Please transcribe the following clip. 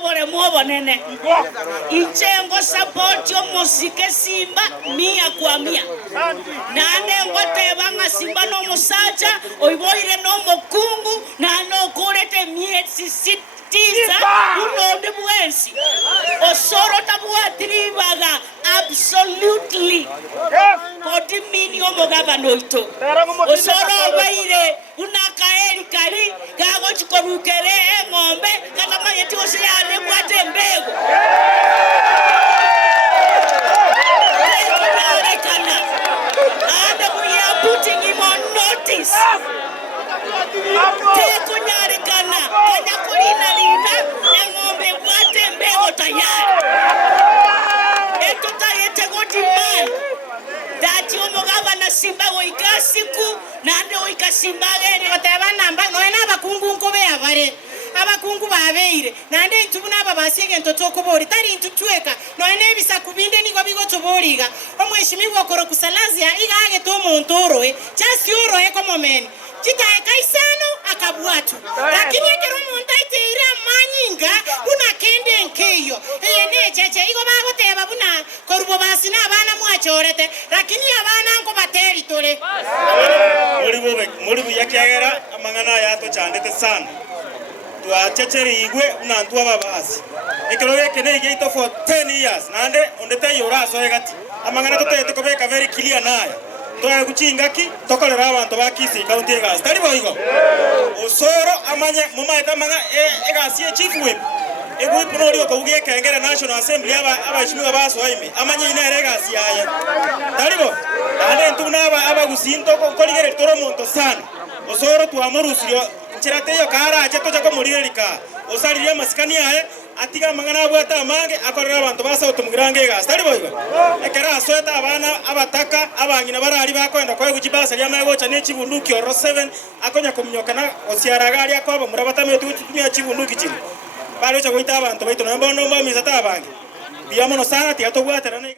bore mwobo nene inchengo support yo musike Simba 100%. Nane ngoteba nga Simba no musacha oiboire no mukungu na no kurete miezi 6 unonde bwensi Osoro tabuatiribaga absolutely 40 million mogabano ito Osoro baire unakaeli kali gago chikorukere ngombe kama mayeti osiyane bwate mbego and we are putting him on notice. Teko nyarikana kanya kulina lina ngombe bwate mbego tayari etotayete godimani dati omugaba na Simba oikasiku nande oikasimbagene batabana mba noena abakungu nkobe abare abakungu babeire nande ntubuna aba basige ntotokobori tari ntutweka noena ebisaku binde nigo bigotoboriga omweshimibwa koro kusalazia igage to montoroe chasi oroe komo meni chitaeka isano akabuatu lakini ekero montaite ira manyinga una kende nkeiyo ene cheche igo bagoteba buna korubo basina abana mwachorete lakini abana ngo bateri tole muri buyakyagera amangana yato chandete sana twachechere igwe una ntu ababasi ekero gekene igito for 10 years nande ondete yora so egati amangana totete kobeka very clear nayo toya kuchingaki tokolera abantu bakisi county egas tari boigo Osoro amanye mumaita manga egasi chief whip egui pronori okugie kengere National Assembly abashimiwa baso aime amanye ina egasi yaye tari bo ande ntuna aba Gusii ntoko koligere toro monto sana Osoro tuamurusio chirate yo kara ache toja ko muririka osariria masikani yae atiga mangana bwata amange akorera abantu basa utumugirange gas tari boigo ekera asweta abana abataka abangina barari bakwenda kwa gukibasa lya magocha ne chibunduki oro 7 akonya kumnyokana osiaragari akoba murabatametu tumya chibunduki chini baro cha goita abantu baito namba no mamiza tabange biamono sana tiatobwaterana